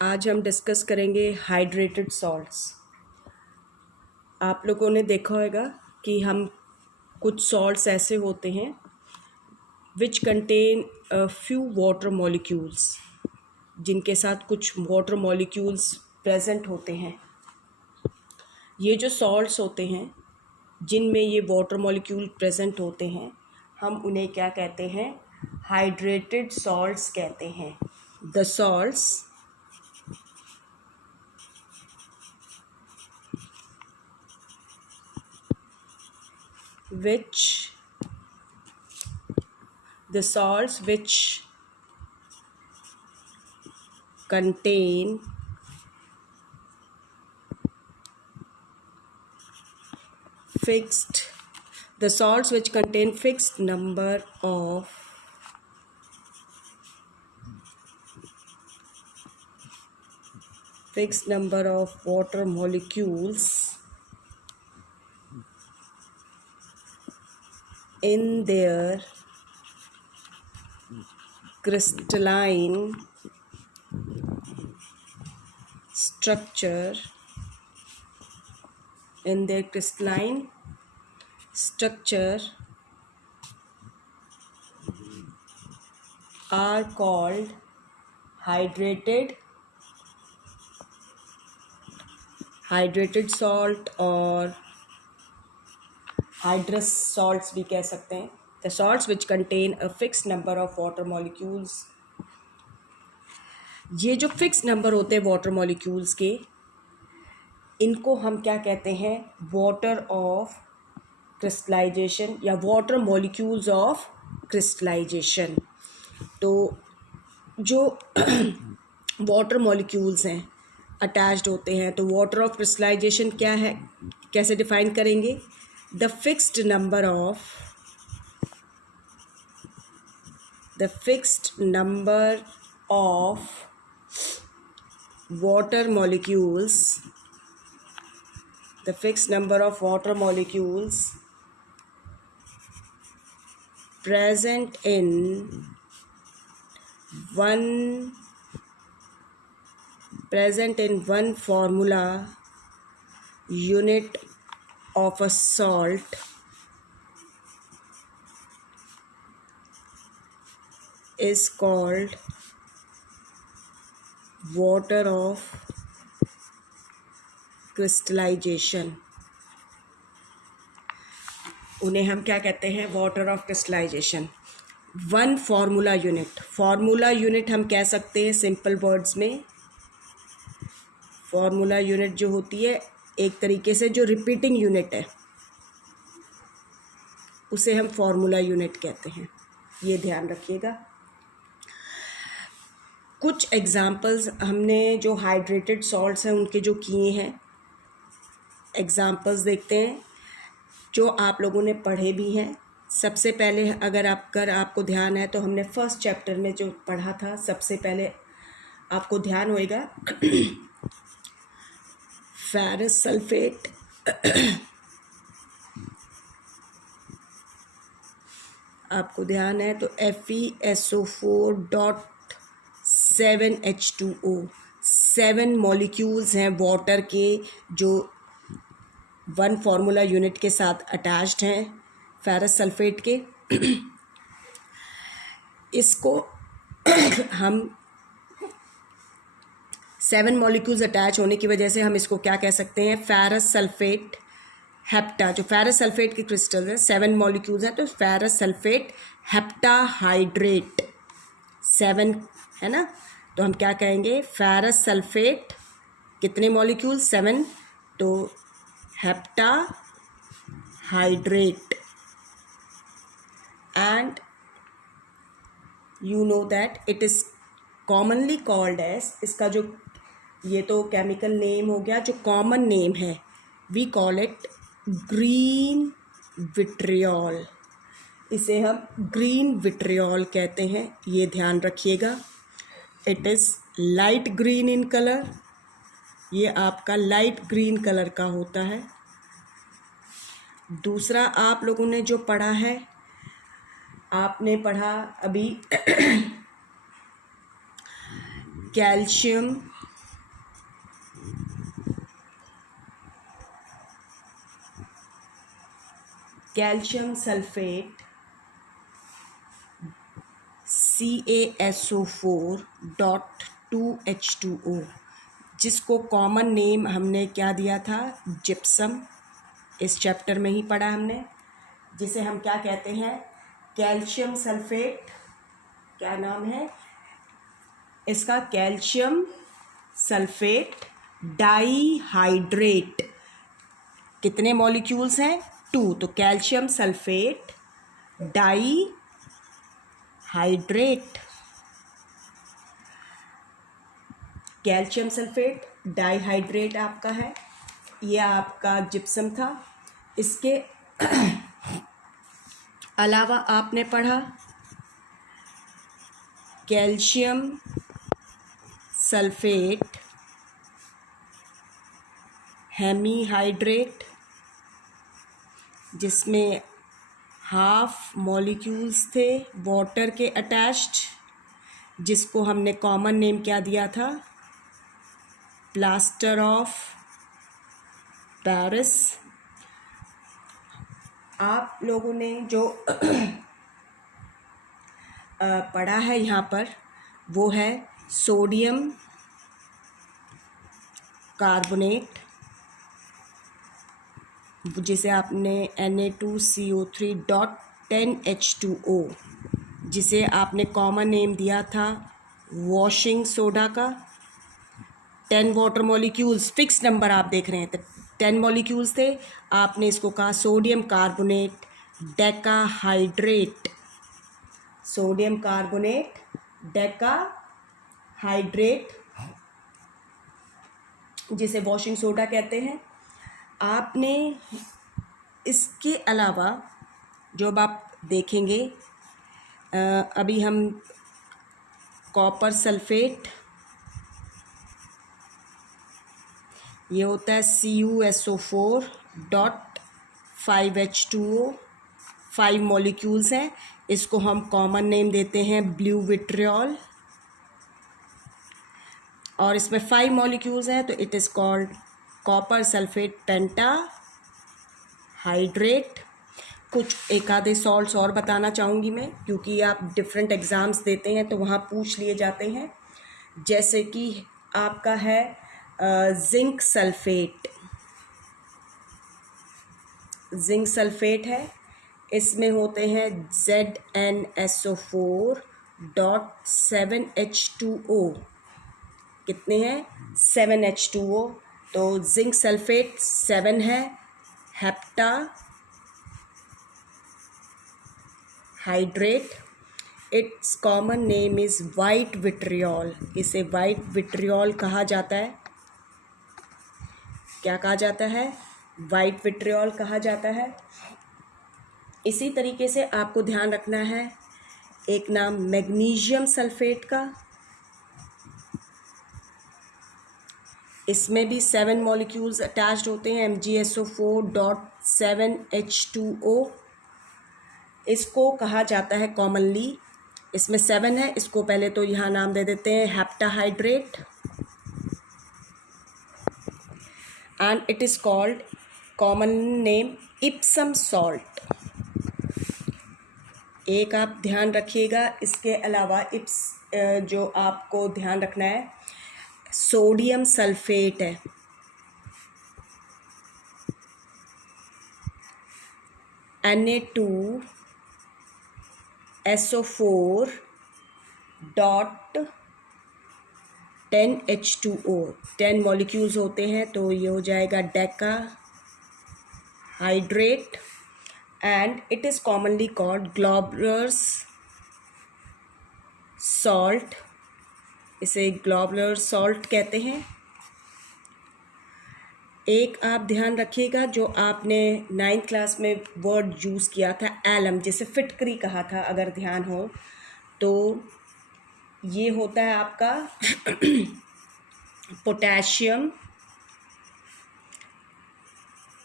आज हम डिस्कस करेंगे हाइड्रेटेड सॉल्ट्स। आप लोगों ने देखा होगा कि हम कुछ सॉल्ट्स ऐसे होते हैं which contain few water molecules, जिनके साथ कुछ वाटर मॉलिक्यूल्स प्रेजेंट होते हैं। ये जो सॉल्ट्स होते हैं जिनमें ये वाटर मॉलिक्यूल प्रेजेंट होते हैं, हम उन्हें क्या कहते हैं? हाइड्रेटेड सॉल्ट्स कहते हैं। The salts which contain fixed number of water molecules in their crystalline structure are called hydrated salt और hydrous salts भी कह सकते हैं। The salts which contain a fixed number of water molecules, ये जो fix number होते हैं water molecules के, इनको हम क्या कहते हैं? वाटर ऑफ क्रिस्टलाइजेशन या वाटर मॉलिक्यूल्स ऑफ क्रिस्टलाइजेशन। तो जो वाटर मॉलिक्यूल्स हैं अटैच्ड होते हैं, तो वाटर ऑफ क्रिस्टलाइजेशन क्या है, कैसे डिफाइन करेंगे? The fixed number of water molecules present in one formula unit of a salt is called water of crystallization। उन्हें हम क्या कहते हैं? Water of crystallisation. One formula unit हम कह सकते हैं सिंपल वर्ड्स में। फार्मूला यूनिट जो होती है एक तरीके से जो रिपीटिंग यूनिट है, उसे हम फार्मूला यूनिट कहते हैं। ये ध्यान रखिएगा। कुछ एग्जाम्पल्स हमने जो हाइड्रेटेड सॉल्ट्स हैं उनके जो किए हैं, एग्जाम्पल्स देखते हैं जो आप लोगों ने पढ़े भी हैं। सबसे पहले अगर आपको ध्यान है तो हमने फर्स्ट चैप्टर में जो पढ़ा था, सबसे पहले आपको ध्यान होएगा फेरस सल्फेट आपको ध्यान है तो FeSO4.7H2O 7 मॉलिक्यूल्स हैं वाटर के जो वन फार्मूला यूनिट के साथ अटैच्ड हैं फेरस सल्फेट के। इसको हम 7 मॉलिक्यूल्स अटैच होने की वजह से हम इसको क्या कह सकते हैं? Ferrous sulphate hepta. जो फेरस सल्फेट के क्रिस्टल्स हैं 7 मॉलिक्यूल्स हैं, तो फेरस सल्फेट हेप्टाहाइड्रेट 7 है ना। तो हम क्या कहेंगे? फेरस सल्फेट कितने मॉलिक्यूल? 7। तो heptahydrate. And you know that it is commonly called as, इसका जो ये तो केमिकल नेम हो गया, जो कॉमन नेम है we call it green vitriol. इसे हम ग्रीन विट्रियोल कहते हैं, ये ध्यान रखिएगा। It is light green in colour, ये आपका लाइट ग्रीन कलर का होता है। दूसरा आप लोगों ने जो पढ़ा है, आपने पढ़ा अभी कैल्शियम कैल्शियम सल्फेट CaSO4.2H2O, जिसको कॉमन नेम हमने क्या दिया था, जिप्सम। इस चैप्टर में ही पढ़ा हमने, जिसे हम क्या कहते हैं, कैल्शियम सल्फेट। क्या नाम है इसका, कैल्शियम सल्फेट डाईहाइड्रेट। कितने मॉलिक्यूल्स हैं, 2, तो calcium sulphate dihydrate. Calcium sulphate dihydrate आपका है, यह आपका जिप्सम था। इसके अलावा आपने पढ़ा कैल्शियम सल्फेट हेमीहाइड्रेट, जिसमें हाफ मॉलिक्यूल्स थे वाटर के अटैच्ड, जिसको हमने कॉमन नेम क्या दिया था, प्लास्टर ऑफ पेरिस। आप लोगों ने जो पढ़ा है यहाँ पर वो है सोडियम कार्बोनेट, जिसे आपने Na2CO3.10H2O, जिसे आपने कॉमन नेम दिया था वॉशिंग सोडा का। 10 वाटर मॉलिक्यूल्स, फिक्स नंबर आप देख रहे हैं, तो 10 मॉलिक्यूल्स थे। आपने इसको कहा sodium carbonate decahydrate, sodium carbonate decahydrate, जिसे वॉशिंग सोडा कहते हैं। आपने इसके अलावा जो अब आप देखेंगे, अभी हम कॉपर सल्फेट, ये होता है CuSO4.5H2O, 5 मॉलिक्यूल्स हैं। इसको हम कॉमन नेम देते हैं ब्लू विट्रियोल, और इसमें 5 मॉलिक्यूल्स हैं, तो it is called copper sulphate pentahydrate. कुछ एक आधे सॉल्ट्स और बताना चाहूँगी मैं, क्योंकि आप डिफरेंट एग्ज़ाम्स देते हैं तो वहाँ पूछ लिए जाते हैं। जैसे कि आपका है जिंक सल्फेट, जिंक सल्फेट है, इसमें होते हैं ZnSO4.7H2O। कितने हैं, 7H2O, तो जिंक सल्फेट 7 है। Hepta hydrate, it's common name is white vitriol, इसे वाइट विट्रियोल कहा जाता है। क्या कहा जाता है, वाइट विट्रियोल कहा जाता है। इसी तरीके से आपको ध्यान रखना है एक नाम मैग्नीशियम सल्फेट का, इसमें भी 7 मॉलिक्यूल्स अटैच्ड होते हैं, MgSO4.7H2O। इसको कहा जाता है कॉमनली, इसमें 7 है, इसको पहले तो यहाँ नाम दे देते हैं heptahydrate, and it is called common name Epsom salt. एक आप ध्यान रखिएगा, इसके अलावा जो आपको ध्यान रखना है, सोडियम सल्फेट है, Na2SO4.10H2O, 10 मॉलिक्यूल्स होते हैं, तो ये हो जाएगा decahydrate, and it is commonly called Glauber's salt, इसे ग्लोबुलर सॉल्ट कहते हैं। एक आप ध्यान रखिएगा, जो आपने 9th क्लास में वर्ड यूज़ किया था एलम, जिसे फिटकरी कहा था, अगर ध्यान हो तो, ये होता है आपका पोटेशियम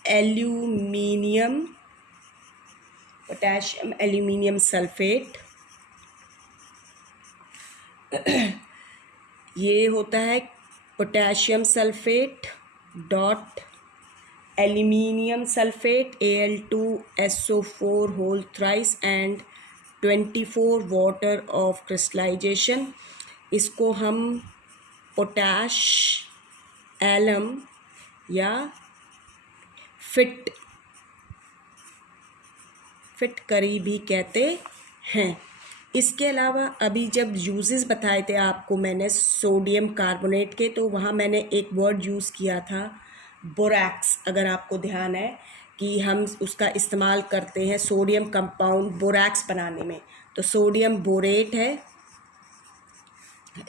एल्यूमिनियम सल्फेट। ये होता है potassium sulphate aluminium sulfate Al2SO4 whole thrice and 24 water of crystallization. इसको हम पोटैश एलम या फिट करी भी कहते हैं। इसके अलावा अभी जब यूजेस बताए थे आपको मैंने सोडियम कार्बोनेट के, तो वहाँ मैंने एक वर्ड यूज़ किया था बोरैक्स। अगर आपको ध्यान है कि हम उसका इस्तेमाल करते हैं सोडियम कंपाउंड बोरैक्स बनाने में, तो सोडियम बोरेट है,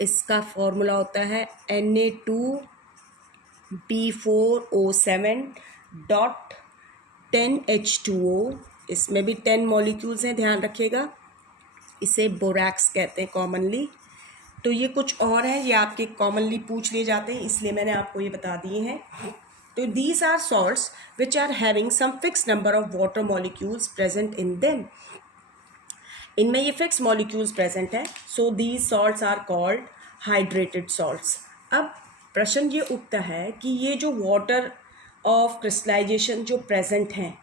इसका फॉर्मूला होता है Na2B4O7.10H2O। इसमें भी 10 मॉलिक्यूल्स हैं, ध्यान रखिएगा। इसे बोरैक्स कहते हैं कॉमनली। तो ये कुछ और है, ये आपके कॉमनली पूछ लिए जाते हैं, इसलिए मैंने आपको ये बता दिए हैं। तो these are salts which are having some fix number of water molecules present in them. इनमें ये फिक्स मॉलिक्यूल्स प्रेजेंट है, so these salts are called hydrated salts. अब प्रश्न ये उठता है कि ये जो वाटर ऑफ क्रिस्टलाइजेशन जो प्रेजेंट हैं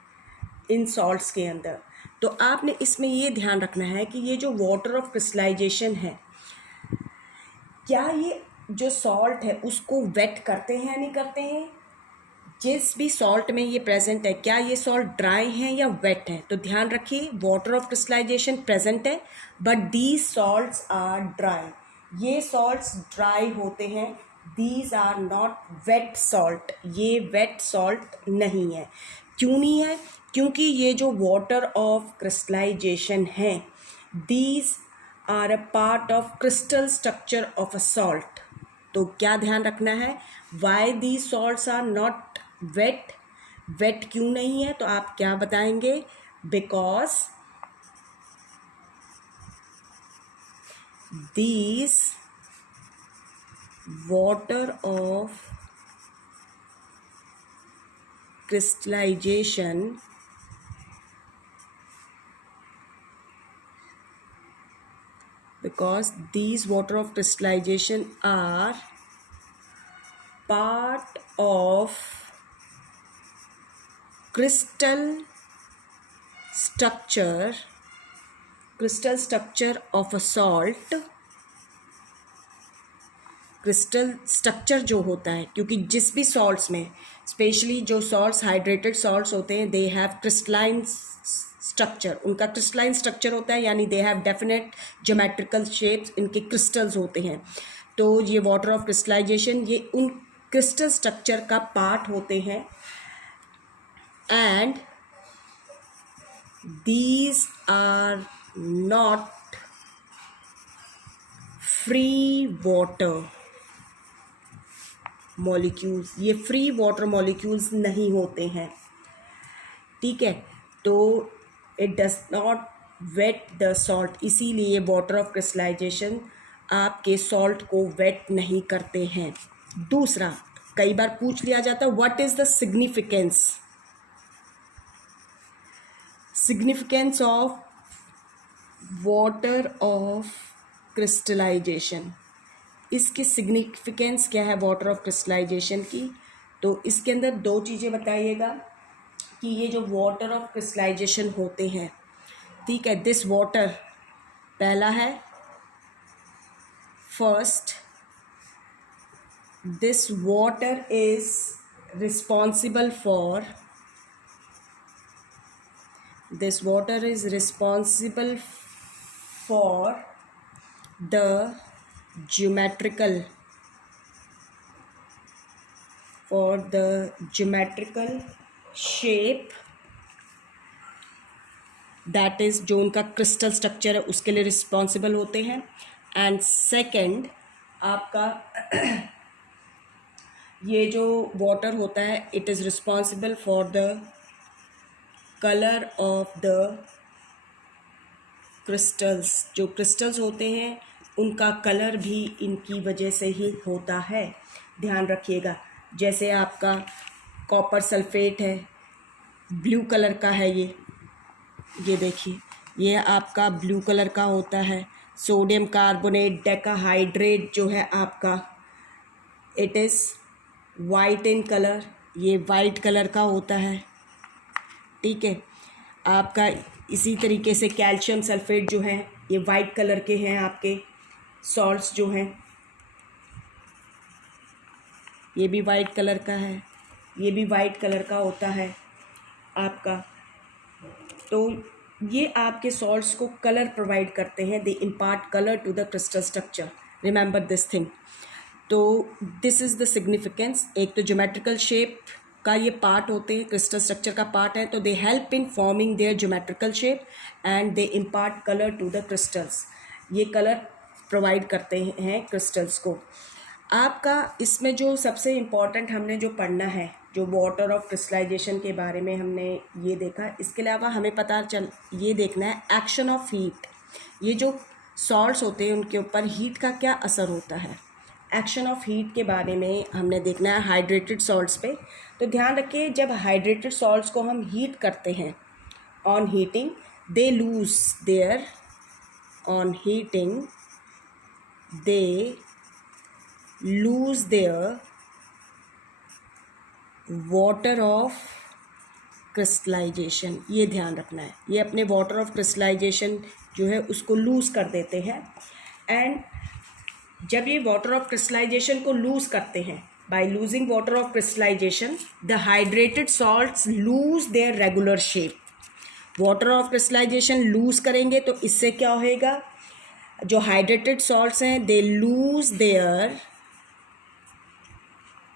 इन सॉल्ट्स के अंदर, तो आपने इसमें ये ध्यान रखना है कि ये जो वाटर ऑफ क्रिस्टलाइजेशन है, क्या ये जो सॉल्ट है उसको वेट करते हैं या नहीं करते हैं। जिस भी सॉल्ट में ये प्रेजेंट है, क्या ये सॉल्ट ड्राई हैं या वेट हैं। तो ध्यान रखिए, वाटर ऑफ क्रिस्टलाइजेशन प्रेजेंट है but these salts are dry. ये सॉल्ट्स ड्राई होते हैं, these are not wet salt, ये वेट सॉल्ट नहीं है। क्यों नहीं है? क्योंकि ये जो वाटर ऑफ क्रिस्टलाइजेशन है, these are a part of crystal structure of a salt. तो क्या ध्यान रखना है, why these salts are not wet. Wet क्यों नहीं है, तो आप क्या बताएंगे, because these water of crystallization because these water of crystallization are part of crystal structure of a salt। Crystal structure जो होता है, क्योंकि जिस भी सॉल्ट्स में, स्पेशली जो सॉल्ट्स हाइड्रेटेड सॉल्ट्स होते हैं, दे हैव क्रिस्टलाइन स्ट्रक्चर, उनका क्रिस्टलाइन स्ट्रक्चर होता है, यानी they have definite geometrical shapes, इनके क्रिस्टल्स होते हैं। तो ये वाटर ऑफ क्रिस्टलाइजेशन ये उन क्रिस्टल स्ट्रक्चर का पार्ट होते हैं, and these are not free water molecules, ये फ्री वाटर मॉलिक्यूल्स नहीं होते हैं, ठीक है। तो it does not wet the salt, इसीलिए वाटर ऑफ क्रिस्टलाइजेशन आपके सॉल्ट को वेट नहीं करते हैं। दूसरा, कई बार पूछ लिया जाता है, what is the significance of water of crystallisation. इसकी सिग्निफिकेंस क्या है वाटर ऑफ क्रिस्टलाइजेशन की। तो इसके अंदर दो चीज़ें बताइएगा कि ये जो वाटर ऑफ क्रिस्टलाइजेशन होते हैं, ठीक है, दिस वाटर, पहला है first, this water is responsible for the geometrical shape, that is जो उनका क्रिस्टल स्ट्रक्चर है उसके लिए रिस्पॉन्सिबल होते हैं। एंड सेकंड, आपका ये जो वाटर होता है, it is responsible for the colour of the crystals. जो क्रिस्टल्स होते हैं उनका कलर भी इनकी वजह से ही होता है, ध्यान रखिएगा। जैसे आपका कॉपर सल्फेट है, ब्लू कलर का है, ये देखिए, ये आपका ब्लू कलर का होता है। सोडियम कार्बोनेट डेकाहाइड्रेट जो है आपका, it is white in colour, ये वाइट कलर का होता है, ठीक है। आपका इसी तरीके से कैल्शियम सल्फेट जो है ये वाइट कलर के हैं आपके सॉल्ट्स जो हैं, ये भी वाइट कलर का है, ये भी वाइट कलर का होता है आपका। तो ये आपके सॉल्ट्स को कलर प्रोवाइड करते हैं, they impart colour to the crystal structure, remember this thing. तो दिस इज़ द सिग्निफिकेंस। एक तो ज्योमेट्रिकल शेप का ये पार्ट होते हैं, क्रिस्टल स्ट्रक्चर का पार्ट है, तो they help in forming their geometrical shape and they impart colour to the crystals. ये कलर प्रोवाइड करते हैं क्रिस्टल्स को। आपका इसमें जो सबसे इम्पॉर्टेंट हमने जो पढ़ना है, जो वाटर ऑफ क्रिस्टलाइजेशन के बारे में हमने ये देखा, इसके अलावा हमें ये देखना है एक्शन ऑफ हीट। ये जो सॉल्ट्स होते हैं उनके ऊपर हीट का क्या असर होता है, एक्शन ऑफ हीट के बारे में हमने देखना है हाइड्रेटेड सॉल्ट्स पे। तो ध्यान रखिए, जब हाइड्रेटेड सॉल्ट्स को हम हीट करते हैं, on heating they lose their, on heating they lose their water of crystallisation. ये ध्यान रखना है, ये अपने वाटर ऑफ क्रिस्टलाइजेशन जो है उसको लूज कर देते हैं। एंड जब ये वाटर ऑफ क्रिस्टलाइजेशन को लूज करते हैं, by losing water of crystallisation the hydrated salts lose their regular shape. Water of crystallisation lose करेंगे तो इससे क्या होएगा, जो हाइड्रेटेड सॉल्ट्स हैं they lose their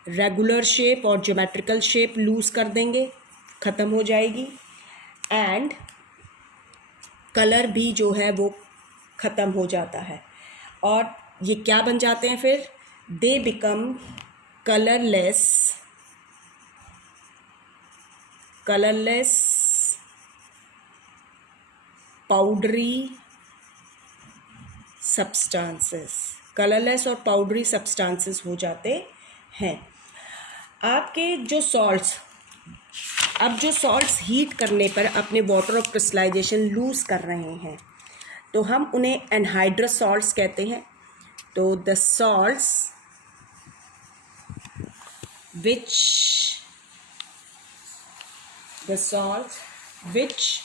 regular shape और ज्योमेट्रिकल शेप लूज कर देंगे, ख़त्म हो जाएगी। एंड कलर भी जो है वो ख़त्म हो जाता है। और ये क्या बन जाते हैं फिर, they become colourless, powdery substances, colourless और पाउडरी सब्सटेंसेस हो जाते हैं। आपके जो सॉल्ट्स, अब जो सॉल्ट्स हीट करने पर अपने वाटर ऑफ क्रिस्टलाइजेशन लूज कर रहे हैं तो हम उन्हें एनहाइड्रस सॉल्ट्स कहते हैं। तो the salts which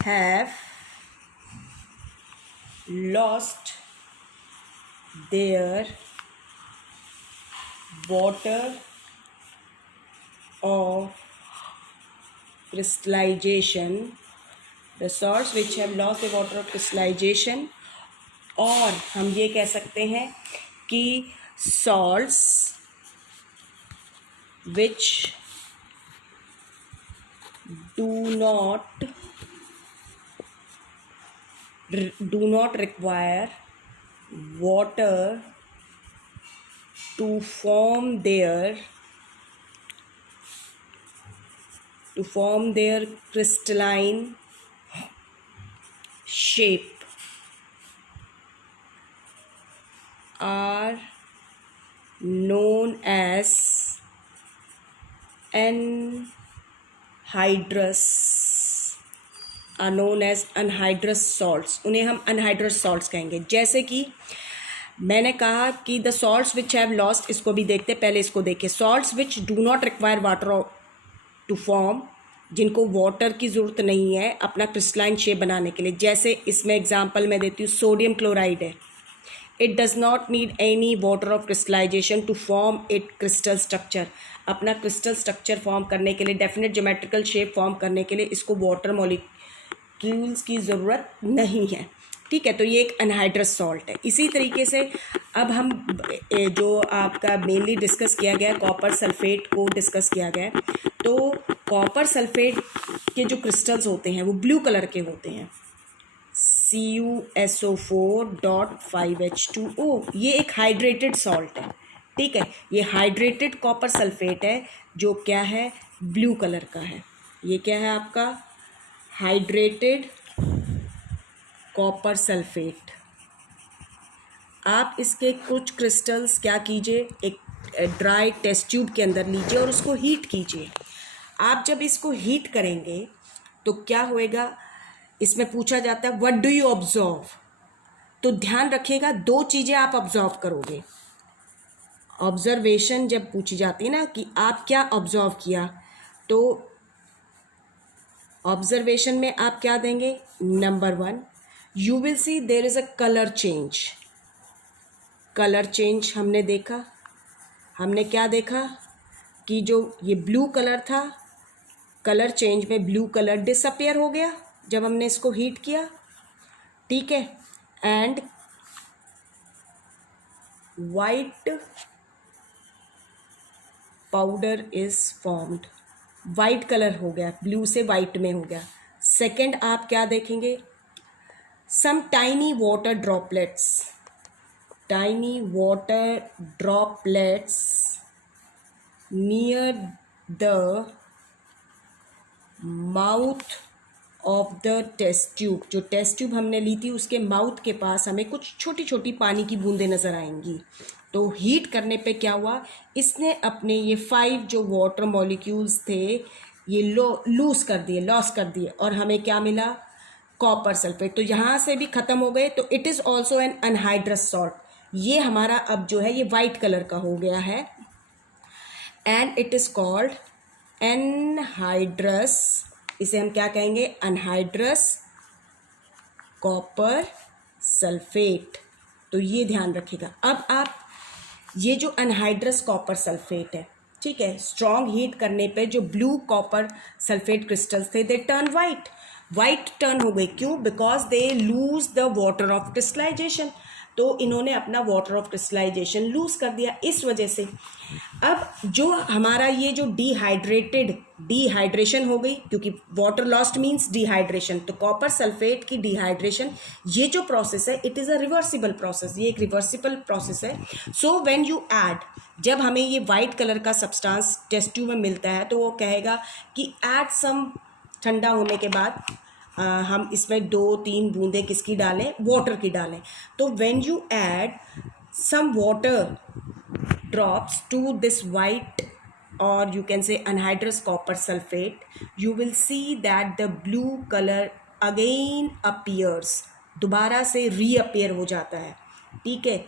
have lost their water of crystallization, the salts which have lost the water of crystallization, और हम ये कह सकते हैं कि salts which do not require water to form their crystalline shape are known as anhydrous salts। उन्हें हम anhydrous salts कहेंगे। जैसे कि मैंने कहा कि the salts which have lost, इसको भी देखते, पहले इसको देखिए। Salts which do not require water to form, जिनको वाटर की ज़रूरत नहीं है अपना क्रिस्टलाइन शेप बनाने के लिए। जैसे इसमें एग्जांपल मैं देती हूँ, सोडियम क्लोराइड है, it does not need any water of crystallisation to form it crystal structure. अपना क्रिस्टल स्ट्रक्चर फॉर्म करने के लिए, डेफिनेट ज्योमेट्रिकल शेप फॉर्म करने के लिए इसको वाटर मॉलिक्यूल्स की ज़रूरत नहीं है, ठीक है। तो ये एक अनहाइड्रस सॉल्ट है। इसी तरीके से अब हम जो आपका मेनली डिस्कस किया गया, कॉपर सल्फेट को डिस्कस किया गया। तो कॉपर सल्फेट के जो क्रिस्टल्स होते हैं वो ब्लू कलर के होते हैं, CuSO4.5H2O। ये एक हाइड्रेटेड सॉल्ट है, ठीक है। ये हाइड्रेटेड कॉपर सल्फेट है जो क्या है, ब्लू कलर का है। ये क्या है आपका, हाइड्रेटेड कॉपर सल्फेट। आप इसके कुछ क्रिस्टल्स क्या कीजिए, एक ड्राई टेस्ट ट्यूब के अंदर लीजिए और उसको हीट कीजिए। आप जब इसको हीट करेंगे तो क्या होएगा, इसमें पूछा जाता है व्हाट डू यू ऑब्जर्व। तो ध्यान रखिएगा, दो चीज़ें आप ऑब्जर्व करोगे। ऑब्जर्वेशन जब पूछी जाती है ना कि आप क्या ऑब्जर्व किया, तो ऑब्जर्वेशन में आप क्या देंगे? Number 1, you will see there is a colour change. Colour change हमने देखा, हमने क्या देखा कि जो ये ब्लू कलर था, कलर चेंज में ब्लू कलर डिसअपियर हो गया जब हमने इसको हीट किया, ठीक है। And white powder is formed, white colour हो गया, ब्लू से वाइट में हो गया। सेकंड आप क्या देखेंगे? Some tiny water droplets, tiny water droplets near the mouth of the test tube. जो टेस्ट ट्यूब हमने ली थी उसके माउथ के पास हमें कुछ छोटी छोटी पानी की बूंदें नज़र आएंगी। तो हीट करने पे क्या हुआ, इसने अपने ये 5 जो वाटर मॉलिक्यूल्स थे ये लूज कर दिए, लॉस कर दिए, और हमें क्या मिला? Copper sulphate. तो यहाँ से भी ख़त्म हो गए। तो it is also an anhydrous salt. ये हमारा अब जो है ये वाइट कलर का हो गया है, and it is called anhydrous. इसे हम क्या कहेंगे? Anhydrous copper sulphate. तो ये ध्यान रखिएगा। अब आप ये जो अनहाइड्रस कॉपर सल्फेट है, ठीक है, स्ट्रॉन्ग हीट करने पे जो ब्लू कॉपर सल्फेट क्रिस्टल्स थे they turn white, white turn हो गए। क्यों? Because they lose the water of crystallisation. तो इन्होंने अपना वाटर ऑफ क्रिस्टलाइजेशन लूज कर दिया इस वजह से। अब जो हमारा ये जो डिहाइड्रेशन हो गई, क्योंकि वाटर लॉस्ट मीन्स डिहाइड्रेशन, तो कॉपर सल्फेट की डिहाइड्रेशन, ये जो प्रोसेस है it is a reversible process, ये एक रिवर्सिबल प्रोसेस है। सो व्हेन यू ऐड, जब हमें ये वाइट कलर का सब्सटेंस टेस्ट ट्यूब में मिलता है तो वो कहेगा कि ऐड सम, ठंडा होने के बाद हम इसमें 2-3 बूंदें किसकी डालें? वाटर की डालें। तो when you add some water drops to this white, or you can say anhydrous copper sulfate, you will see that the blue color again appears, दोबारा से रीअपियर हो जाता है, ठीक है।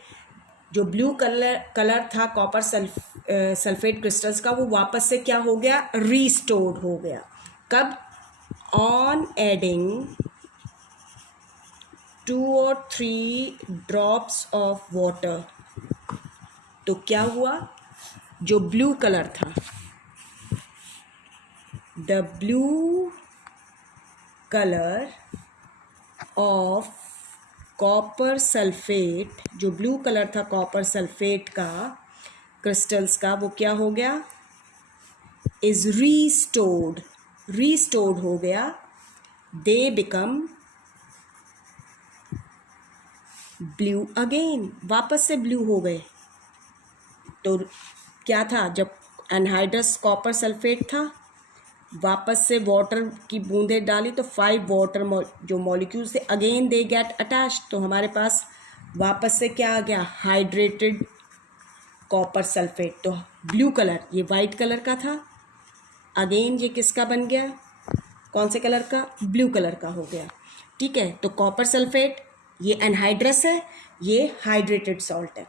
जो ब्लू कलर था कॉपर सल्फेट क्रिस्टल्स का, वो वापस से क्या हो गया? रीस्टोर्ड हो गया। कब? On adding 2 or 3 drops of water. तो क्या हुआ? जो ब्लू कलर था, the blue colour of copper sulphate, जो ब्लू कलर था कॉपर सल्फेट का क्रिस्टल्स का, वो क्या हो गया? इज रीस्टोर्ड, रीस्टोर्ड हो गया। दे बिकम ब्लू अगेन, वापस से ब्लू हो गए। तो क्या था? जब एनहाइड्रस कॉपर सल्फेट था, वापस से वाटर की बूंदें डाली तो 5 वाटर जो मॉलिक्यूल्स थे अगेन दे गेट अटैच्ड। तो हमारे पास वापस से क्या आ गया? Hydrated copper sulphate. तो ब्लू कलर ये वाइट कलर का था, अगेन ये किसका बन गया? कौन से कलर का? ब्लू कलर का हो गया, ठीक है। तो कॉपर सल्फेट ये एनहाइड्रस है, ये हाइड्रेटेड सॉल्ट है।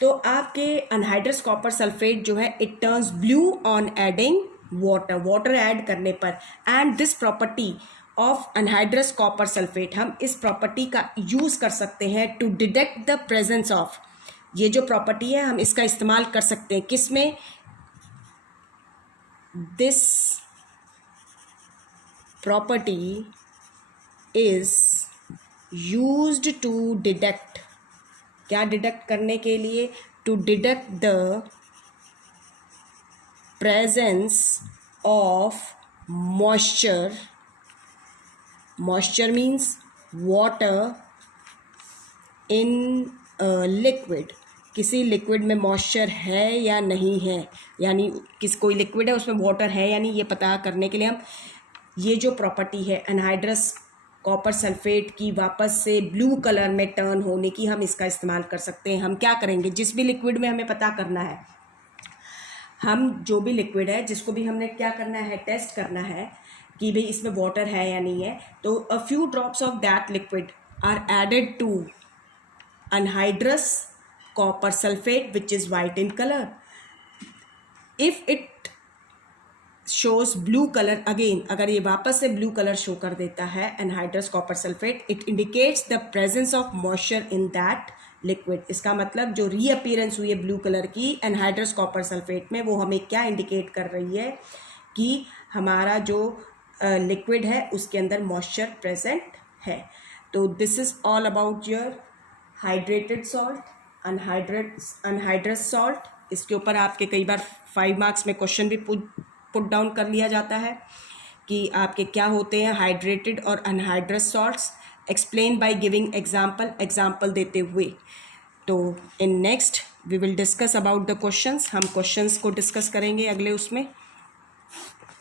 तो आपके अनहाइड्रस कॉपर सल्फेट जो है it turns blue on adding water, water add करने पर। And this property of anhydrous copper sulphate, हम इस प्रॉपर्टी का यूज़ कर सकते हैं to detect the presence of, ये जो प्रॉपर्टी है हम इसका इस्तेमाल कर सकते हैं किस में? This property is used to detect, क्या डिटेक्ट करने के लिए? To detect the presence of moisture, moisture means water in liquid, किसी लिक्विड में मॉइस्चर है या नहीं है, यानी कोई लिक्विड है उसमें वाटर है या नहीं, ये पता करने के लिए हम ये जो प्रॉपर्टी है एनहाइड्रस कॉपर सल्फेट की वापस से ब्लू कलर में टर्न होने की, हम इसका इस्तेमाल कर सकते हैं। हम क्या करेंगे? जिस भी लिक्विड में हमें पता करना है, हम जो भी लिक्विड है जिसको भी हमने क्या करना है? टेस्ट करना है कि भाई इसमें वाटर है या नहीं है, तो a few drops of that liquid are added to anhydrous copper sulfate which is white in color. If it shows blue color again, अगर ये वापस से blue color show कर देता है anhydrous copper sulfate, it indicates the presence of moisture in that liquid. इसका मतलब जो रीअपीयरेंस हुई है ब्लू कलर की एनहाइड्रस कॉपर सल्फेट में, वो हमें क्या इंडिकेट कर रही है कि हमारा जो लिक्विड है उसके अंदर मॉइस्चर प्रेजेंट है. तो this is all about your hydrated salt, anhydrous salt. इसके ऊपर आपके कई बार 5 मार्क्स में क्वेश्चन भी पुट डाउन कर लिया जाता है कि आपके क्या होते हैं हाइड्रेटेड और anhydrous salts. Explain by giving example देते हुए. तो in next we will discuss about the questions. हम क्वेश्चंस को डिस्कस करेंगे अगले उसमें.